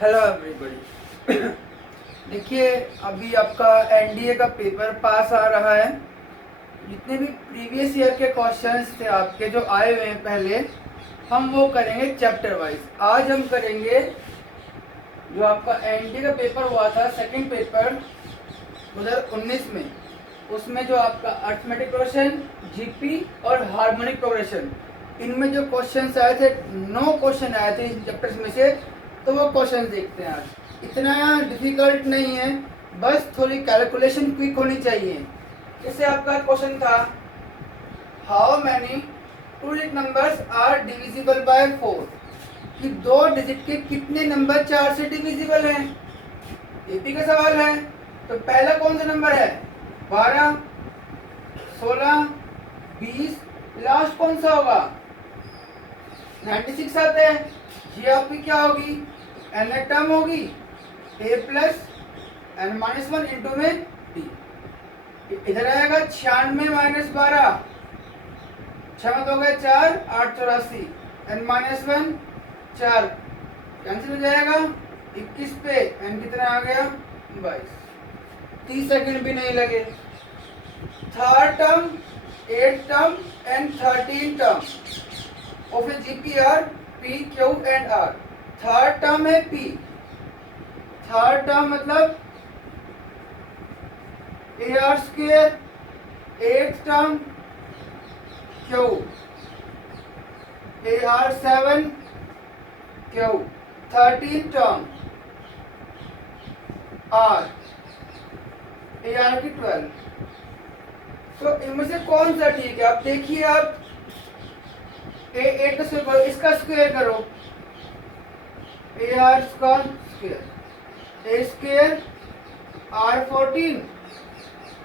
Hello everybody. देखिए, अभी आपका एनडीए का पेपर पास आ रहा है। जितने भी प्रीवियस ईयर के क्वेश्चंस थे आपके जो आए हुए हैं पहले, हम वो करेंगे चैप्टर वाइज। आज हम करेंगे जो आपका एनडीए का पेपर हुआ था, सेकंड पेपर 2019 में। उसमें जो आपका अर्थमेटिक प्रोग्रेशन, जीपी और हार्मोनिक प्रोग्रेशन, इनमें जो क्वेश्चंस आए थे, 9 क्वेश्चन आए थे इन चैप्टर्स में से। तो वो क्वेश्चन देखते हैं आज। इतना डिफिकल्ट नहीं है, बस थोड़ी कैलकुलेशन क्विक होनी चाहिए। जैसे आपका क्वेश्चन था, how many two digit numbers are divisible by 4, कि 2 डिजिट के कितने नंबर 4 से डिविजिबल हैं। एपी का सवाल है। तो पहला कौन सा नंबर है? 12, 16, 20। लास्ट कौन सा होगा? 96 आता है। ये आपकी क्या होगी? एन टर्म होगी, ए प्लस एन माइनस 1 इंटू में डी। इधर आएगा 96 माइनस 12, 6 हो गए 4, 8 84, एन माइनस 1 4, कैंसिल हो जाएगा। 21 पे एन कितना आ गया? 22। 30 सेकंड भी नहीं लगे। Third term, 8 term and 13 term of a GP are p q and r. Third term है पी। थर्ड टर्म मतलब a r square, 8th term q, a r 7 q, 13th term r, a r की 12। तो इनमें से कौन सा ठीक है? आप देखिए, आप ए 8 का स्क्वायर करो, इसका स्क्वायर करो, ए आर का square, a square r 14,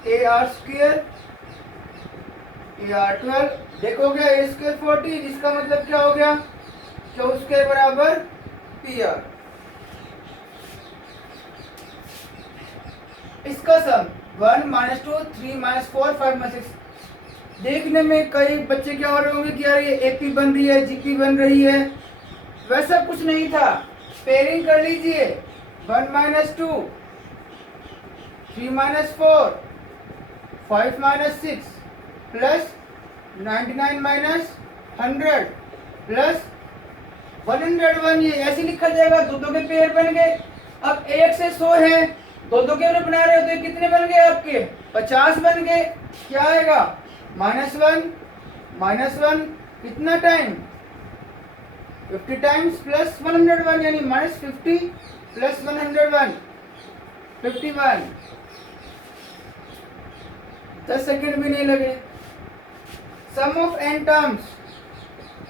a r square, a r 12। देखोगे ए स्क्वायर 14, इसका मतलब क्या हो गया? क्यू स्क्वायर बराबर पी आर। इसका सम 1 माइनस 2 3 माइनस 4 5 माइनस 6। देखने में कई बच्चे क्या हो रहे होंगे कि यार ये एपी बन रही है, जीपी बन रही है। वैसा कुछ नहीं था। पेयरिंग कर लीजिए। 1 minus 2, 3 minus 4, 5 minus 6 plus 99 minus 100 plus 101। ये ऐसे लिखा जाएगा। दो दो के पेयर बन गए। अब 1 से 100 है, दो दो के बना रहे हो तो कितने बन गए आपके? 50 बन गए। क्या आएगा? -1 -1 कितना टाइम? 50 टाइम्स प्लस 101, यानी -50 प्लस 101 51। 10 सेकंड भी नहीं लगे। Sum of n terms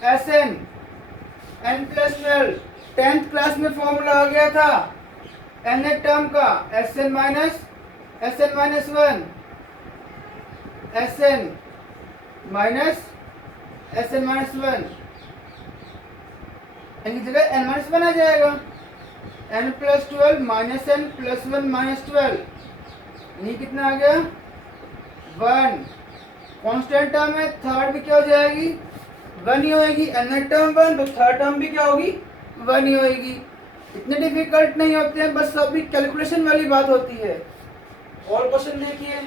S n, n plus 12। 10th class में फॉर्मूला आ गया था एन टर्म का, S n minus 1, S n minus 1, n की जगह एन माइनस 1 आ जाएगा। N plus 12 minus n plus 1 minus 12, ये कितना आ गया? 1। कांस्टेंट टर्म है, थर्ड भी क्या हो जाएगी? 1 ही होएगी। एन टर्म 1 तो थर्ड टर्म भी क्या होगी? 1 ही होएगी। इतने डिफिकल्ट नहीं होते हैं, बस अभी कैलकुलेशन वाली बात होती है। और क्वेश्चन देखिए।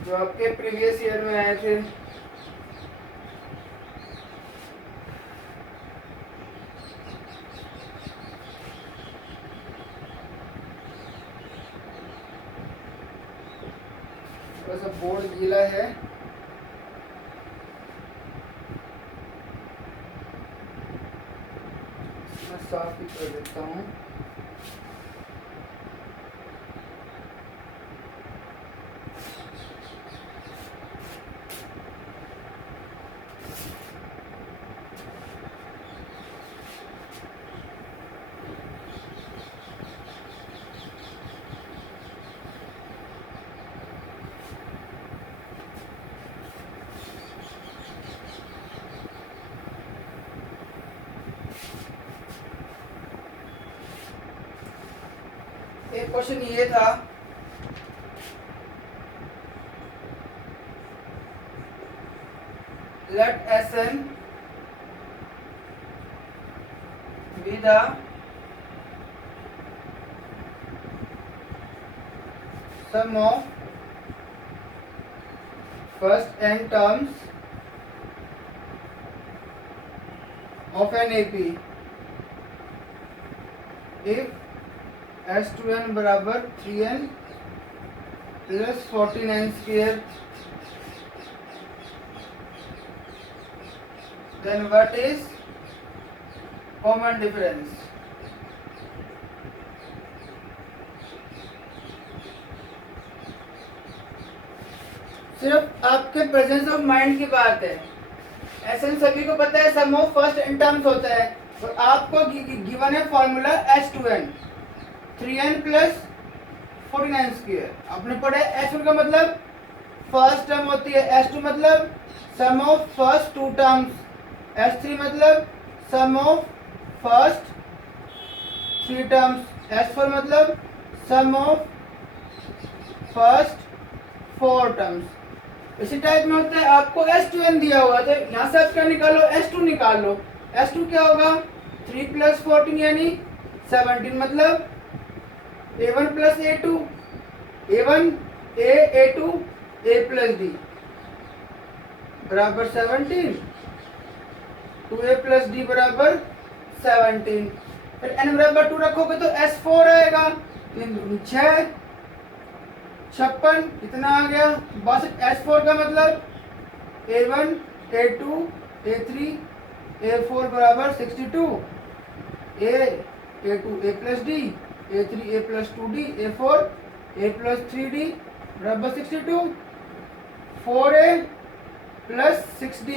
जो आपके प्रीवियस ईयर में आए थे, थोड़ा सा बोर्ड गीला है। मैं साफ ही कर देता हूँ। एक क्वेश्चन ये था, let Sn be the sum of first n terms of an AP if S2n बराबर 3n plus 14n square, then what is common difference? सिर्फ आपके प्रेजेंस ऑफ माइंड की बात है। ऐसे सभी को पता है सम ऑफ फर्स्ट n टर्म्स होता है, और आपको गिवन है formula S2n 3n plus 49 square. आपने पढ़ा है S1 का मतलब फर्स्ट टर्म होती है, S2 मतलब sum of first two terms, S3 मतलब sum of first three terms, S4 मतलब sum of first four terms. इसी टाइप में होता है। आपको S2n दिया हुआ तो यहाँ से आप क्या निकालो, S2 निकाल लो। S2 क्या होगा 3 प्लस 14 यानी 17, मतलब A1 plus A2, A1 A A2 A plus D बराबर 17, 2A प्लस D बराबर 17। फिर n बराबर 2 रखोगे तो S4 आएगा, 3 दूनी 6, 56 इतना आ गया। बस S4 का मतलब A1 A2 A3 A4 बराबर 62, A2 A plus D, A3 A plus 2D, A4 A plus 3D बराबर 62, 4A प्लस 6D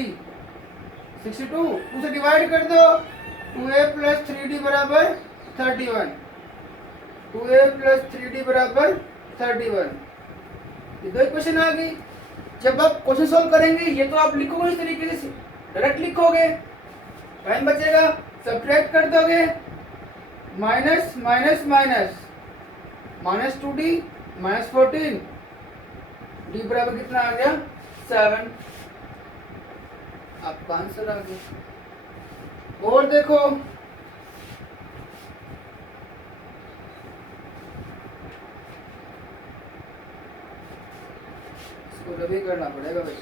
62, उसे डिवाइड कर दो, 2A प्लस 3D बराबर 31, 2A प्लस 3D बराबर 31। ये दो इक्वेशन आ गई। जब आप क्वेश्चन सॉल्व करेंगे ये तो आप लिखोगे इस तरीके से, डायरेक्ट लिखोगे, टाइम बचेगा, सब्ट्रैक्ट कर दोगे, minus minus minus minus 2D minus 14, D बराबर कितना आ गया 7, आपका आंसर आ गया। और देखो इसको रवि करना पड़ेगा भाई।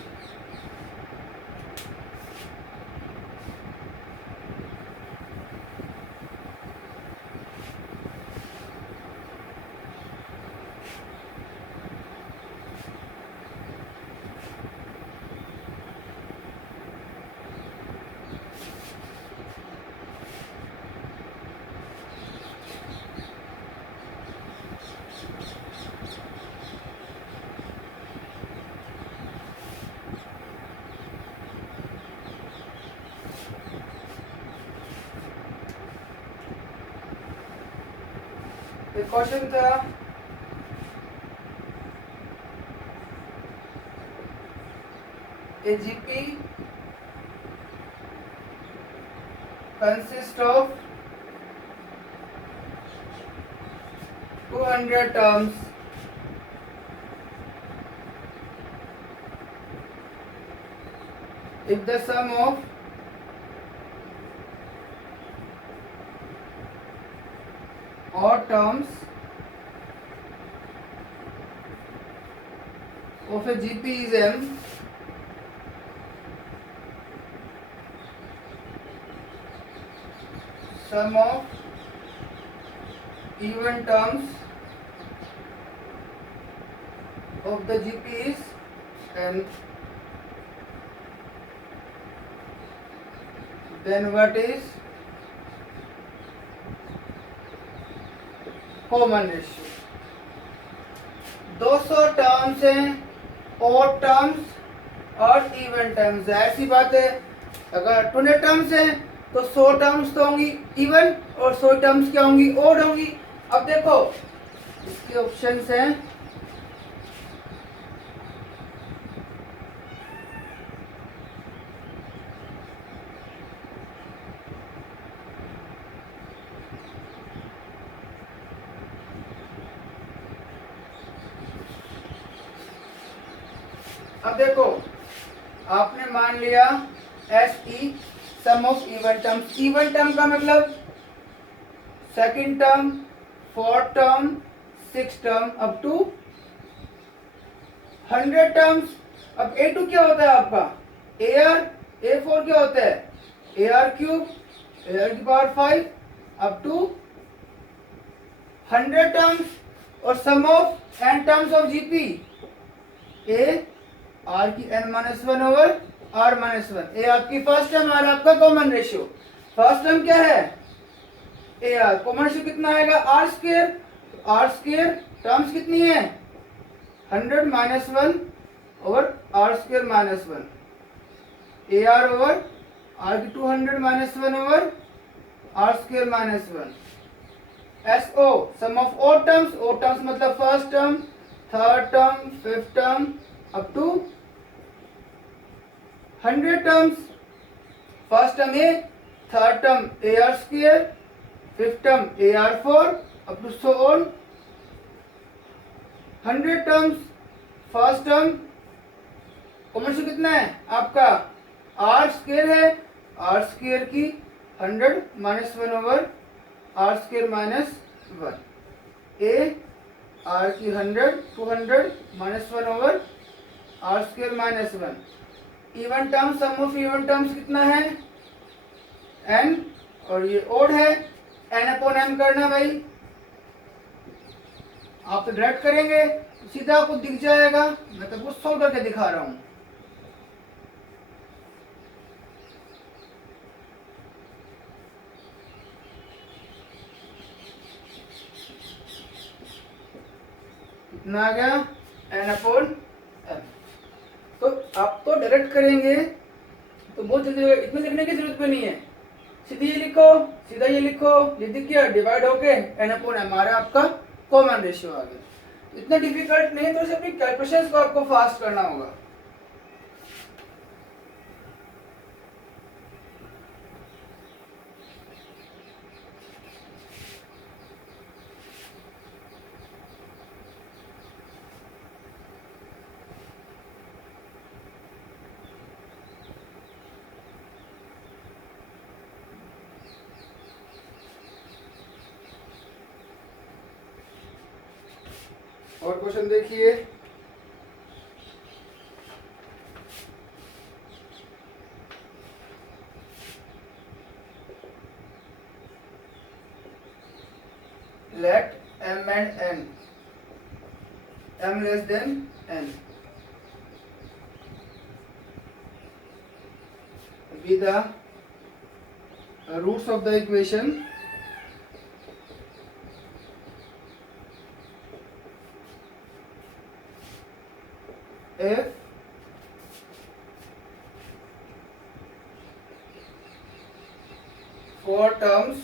एक क्वेश्चन था, a GP consists of 200 terms. If the sum of odd terms of a GP is m, sum of even terms of the GP is n, then what is common ratio? 200 terms हैं, odd terms और even terms. ऐसी बात है, अगर 20 terms हैं तो 100 terms तो होंगी इवन और 100 टर्म्स क्या होंगी, ऑड होंगी। अब देखो इसके ऑप्शंस हैं, अब देखो, आपने मान लिया SE sum of even terms. Even term का मतलब second term, fourth term, six term up to 100 terms. अब A2 क्या होता है आपका? AR। A4 क्या होता है? AR क्यूब, AR की पावर 5 अप टू 100 टर्म्स। और sum of n terms of GP A R की n-1 ओवर R-1। ए आपकी फर्स्ट टर्म और आपका कॉमन रेशियो। फर्स्ट टर्म क्या है? AR। कॉमन रेशियो कितना आएगा? R square. R square terms कितनी है? 100 -1 over R square -1। AR over R की 200 -1 over R square -1। SO sum of odd terms. Odd terms मतलब first term, third term, fifth term up to 100 terms. First term a, third term AR square, fifth term AR4 up to so on 100 terms. First term common ratio कितना है आपका? R square है, R square की 100 -1 over R square -1। A R की 100 200 -1 over R square -1। Even term sum of even terms कितना है? n। और ये ओड है, n/m करना भाई। आप तो डायरेक्ट करेंगे सीधा आपको दिख जाएगा, मैं तो कुछ सोल्व करके दिखा रहा हूं। कितना आ गया? n/m। तो आप तो डायरेक्ट करेंगे तो बहुत जल्दी होगा, इतने लिखने की जरूरत भी नहीं है। सीधे ये लिखो, सीधा ये लिखो, ये दिख गया, डिवाइड होके n/m हमारा आपका कॉमन रेशियो आ गया। इतना डिफिकल्ट नहीं, तो सिर्फ कैलकुलेशंस को आपको फास्ट करना होगा। और क्वेश्चन देखिए, let m and n, m less than n, be the roots of the equation if four terms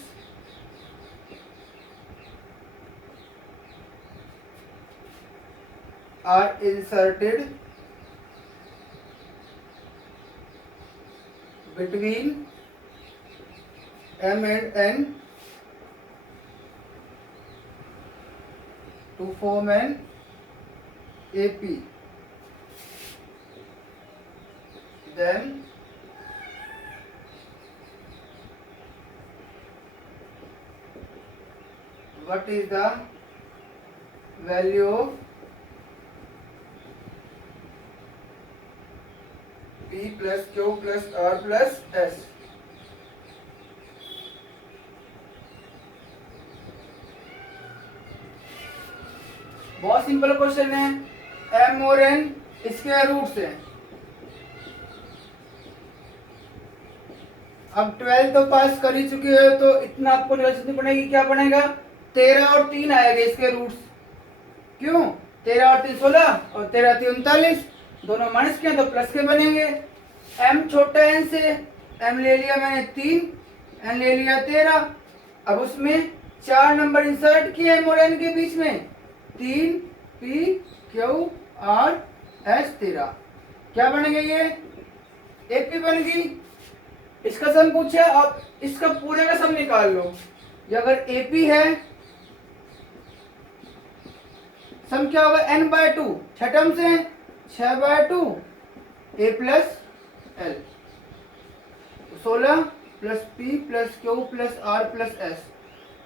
are inserted between m and n to form an AP, then what is the value of P plus Q plus R plus S? बहुत simple question है। m और n square roots हैं। अब 12 तो पास कर ही चुके हो, तो इतना आपको नॉलेज नहीं पड़ेगी। क्या बनेगा? 13 और 3 आएगा इसके रूट्स। क्यों? 13 और 3 16 और 13 3 39, दोनों माइनस के तो प्लस के बनेंगे। m छोटा n से, m ले लिया मैंने 3, n ले लिया 13। अब उसमें 4 नंबर इंसर्ट किए m और n के बीच में, 3 P Q R S 13। क्या बनेंगे? ये AP बन गई। इसका सम पूछा, आप इसका पूरे का सम निकाल लो। ये अगर AP है, सम क्या होगा? n/2, 6 टर्म्स हैं, 6/2 A plus L, 16 plus P plus Q plus R plus S,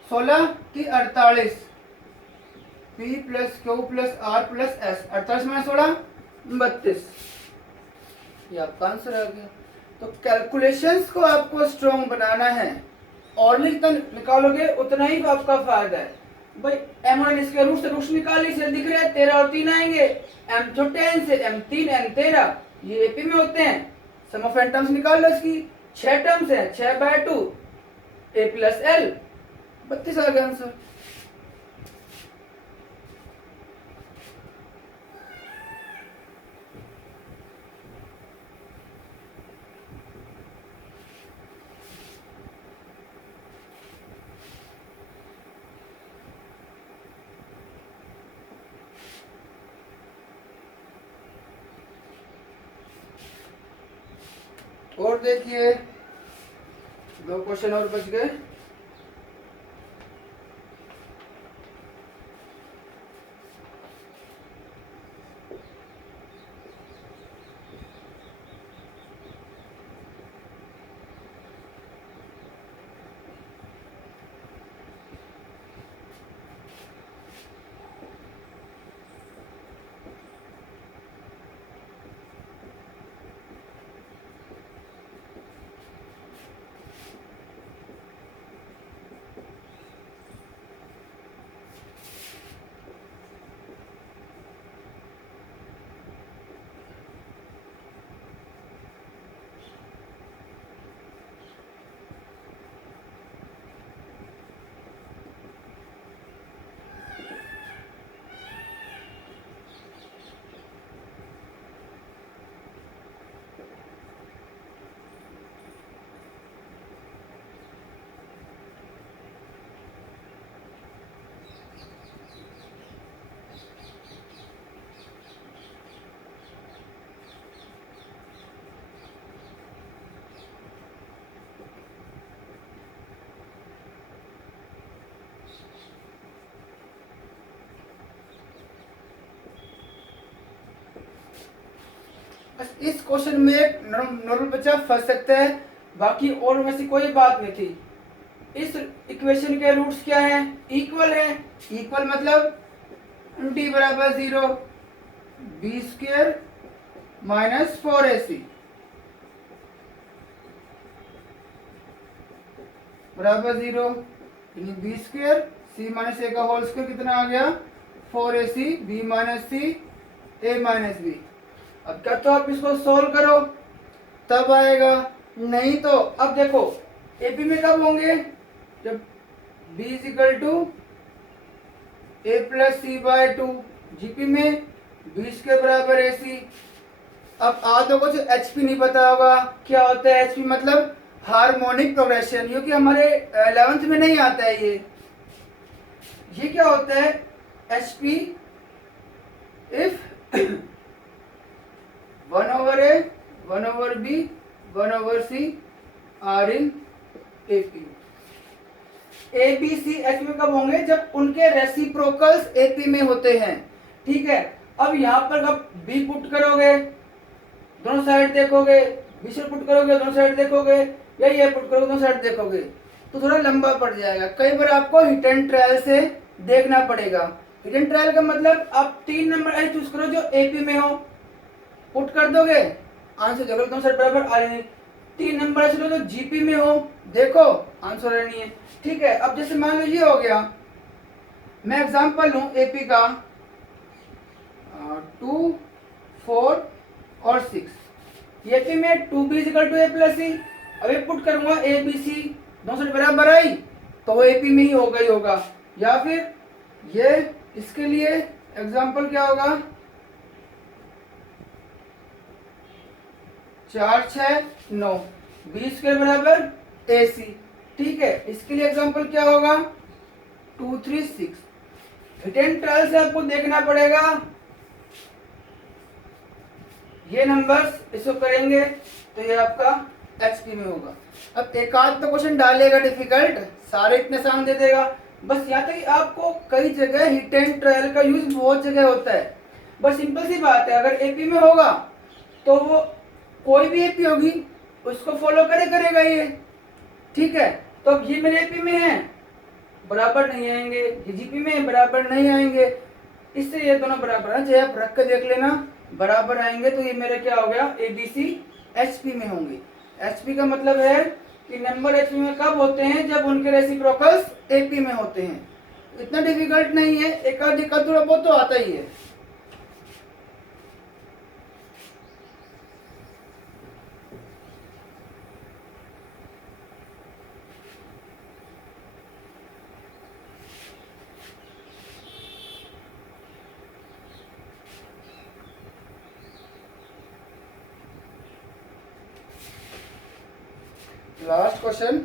16 की 48, P plus Q plus R plus S, 48 में 16 32। ये आपका आंसर आ गया। तो कैलकुलेशंस को आपको स्ट्रॉन्ग बनाना है और जितना निकालोगे उतना ही आपका फायदा है भाई। m1 इसके रूट से रूट्स निकाली से दिख रहे हैं 13 और 3 आएंगे, m छोटे n से m3 n13 ये एपी में होते हैं। सम ऑफ n टर्म्स निकाल लो, इसकी 6 टर्म्स है, 6/2 A प्लस L, 32 आ गया आंसर। और देखिए 2 क्वेश्चन और बच गए। बस इस क्वेश्चन में एक नॉर्मल बच्चा फंस सकता है, बाकी और वैसी कोई बात नहीं थी। इस इक्वेशन के रूट्स क्या हैं? इक्वल है। इक्वल मतलब d बराबर 0, b² माइनस 4ac बराबर 0, यानी b² c माइनस a का होल स्क्वायर कितना आ गया? 4ac b minus c a minus b। अब क्या तो आप इसको सोल्व करो तब आएगा, नहीं तो अब देखो एपी में कब होंगे? जब b is equal to a plus c/2, GP में b के बराबर ac। अब आधों को जो एचपी नहीं पता होगा क्या होता है एचपी, मतलब हार्मोनिक प्रोग्रेशन, क्योंकि हमारे 11th में नहीं आता है ये क्या होता है? HP if 1/a 1/b 1/c are in AP. A b c H में कब होंगे? जब उनके रेसिप्रोकल्स एपी में होते हैं, ठीक है। अब यहाँ पर अब बी पुट करोगे दोनों साइड देखोगे, बी से पुट करोगे दोनों साइड देखोगे, या ये पुट करोगे दोनों साइड देखोगे, तो थोड़ा लंबा पड़ जाएगा। कई बार आपको हिट एंड ट्रायल से देखना पड़ेगा। हिट एंड ट्रायल का मतलब आप 3 नंबर ऐसे चूज करो जो एपी में हो, पुट कर दोगे, आंसर देखो दोनों साइड बराबर आ रही है। 3 नंबर ऐसे लो जो जीपी में हो, देखो आंसर रहनी है, ठीक है। अब जैसे मान लो ये हो गया, मैं एग्जांपल लूं एपी का 2, 4 और 6। एपी में 2b equal to a plus c। अब ये पुट करूंगा ए बी सी दोनों साइड बराबर आई तो वो एपी में ही होगा। या फिर ये इसके लिए एग्जांपल क्या होगा? 4, 6, 9 20 के बराबर AC, ठीक है। इसके लिए एग्जांपल क्या होगा? 2, 3, 6। हिट एंड ट्रायल से आपको देखना पड़ेगा ये नंबर्स, इसको करेंगे तो ये आपका एचपी में होगा। अब एक आध तो क्वेश्चन डालेगा डिफिकल्ट, सारे इतने आसान दे देगा। बस यहाँ तक कि आपको कई जगह हिट एंड ट्रायल का यूज बहुत जगह होता है, बस सिंपल सी बात है, अगर एपी में होगा तो वो कोई भी एपी होगी उसको फॉलो करेगा ये, ठीक है। तो अब ये मेरे एपी में है, बराबर नहीं आएंगे, ये जीपी में बराबर नहीं आएंगे, इससे ये दोनों बराबर है, चाहे आप रख के देख लेना, बराबर आएंगे। तो ये मेरे क्या हो गया, एबीसी एचपी में होंगे। एचपी का मतलब है कि नंबर एचपी में कब होते हैं, जब उनके रेसिप्रोकल्स एपी में होते हैं। इतना डिफिकल्ट नहीं है, एक आध थोड़ा बहुत तो आता ही है। लास्ट क्वेश्चन,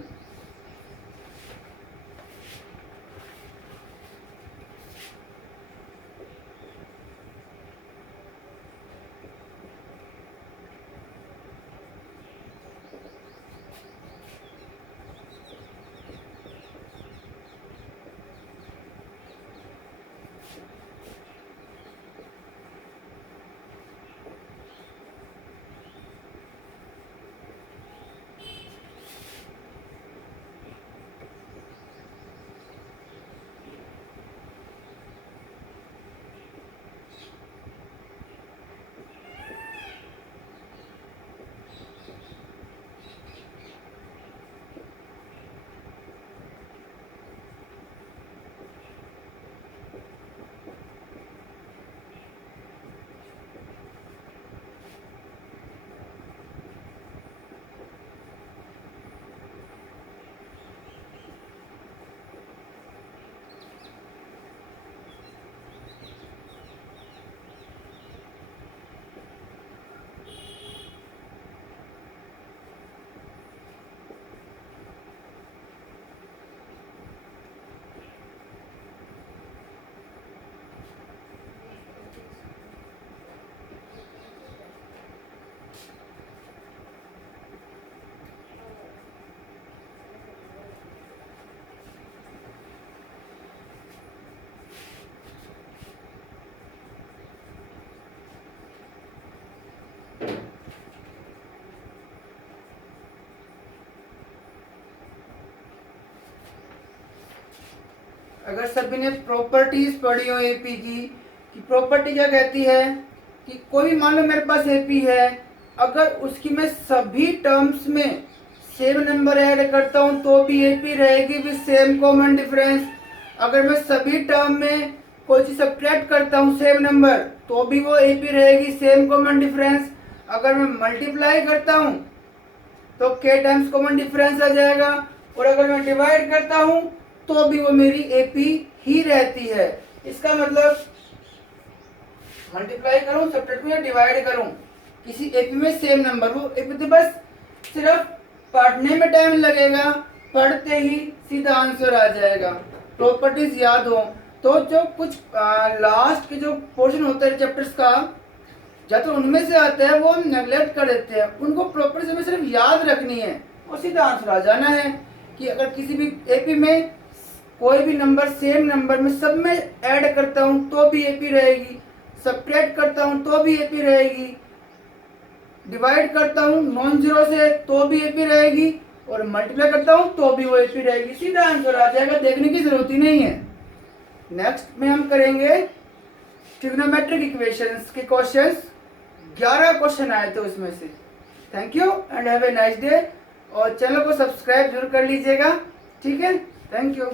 अगर सभी ने प्रॉपर्टीज पढ़ी हो एपी की, कि प्रॉपर्टी क्या कहती है कि कोई भी मान लो मेरे पास एपी है, अगर उसकी मैं सभी टर्म्स में सेम नंबर ऐड करता हूं तो भी एपी रहेगी विद सेम कॉमन डिफरेंस। अगर मैं सभी टर्म में कोई चीज सब्ट्रैक्ट करता हूं सेम नंबर तो भी वो एपी रहेगी सेम कॉमन डिफरेंस। अगर मैं मल्टीप्लाई करता हूं तो k टाइम्स कॉमन डिफरेंस आ जाएगा, और अगर मैं डिवाइड करता हूं तो भी वो मेरी एपी ही रहती है। इसका मतलब मल्टीप्लाई करूं, सब्ट्रैक्ट करूं या डिवाइड करूं, किसी एपी में सेम नंबर, वो एपी तो बस सिर्फ पढ़ने में टाइम लगेगा, पढ़ते ही सीधा आंसर आ जाएगा। प्रॉपर्टीज याद हो तो जो कुछ लास्ट के जो पोर्शन होता है चैप्टर्स का, या तो उनमें से आता है वो हम नेगलेक्ट कर देते हैं, उनको प्रॉपर्टीज हमें सिर्फ याद रखनी है और सीधा आंसर आ जाना है। कि अगर किसी भी एपी में कोई भी नंबर सेम नंबर में सब में ऐड करता हूं तो भी एपी रहेगी, सब्ट्रैक्ट करता हूं तो भी एपी रहेगी, डिवाइड करता हूं नॉन जीरो से तो भी एपी रहेगी, और मल्टीप्लाई करता हूं तो भी वो एपी रहेगी। सीधा आंसर आ जाएगा, देखने की जरूरत ही नहीं है। नेक्स्ट में हम करेंगे ट्रिग्नोमेट्रिक इक्वेशंस के क्वेश्चंस। 11 क्वेश्चन आए थे उसमें से। Thank you and have a nice day, और चैनल को सब्सक्राइब जरूर कर लीजिएगा, ठीक है। Thank you.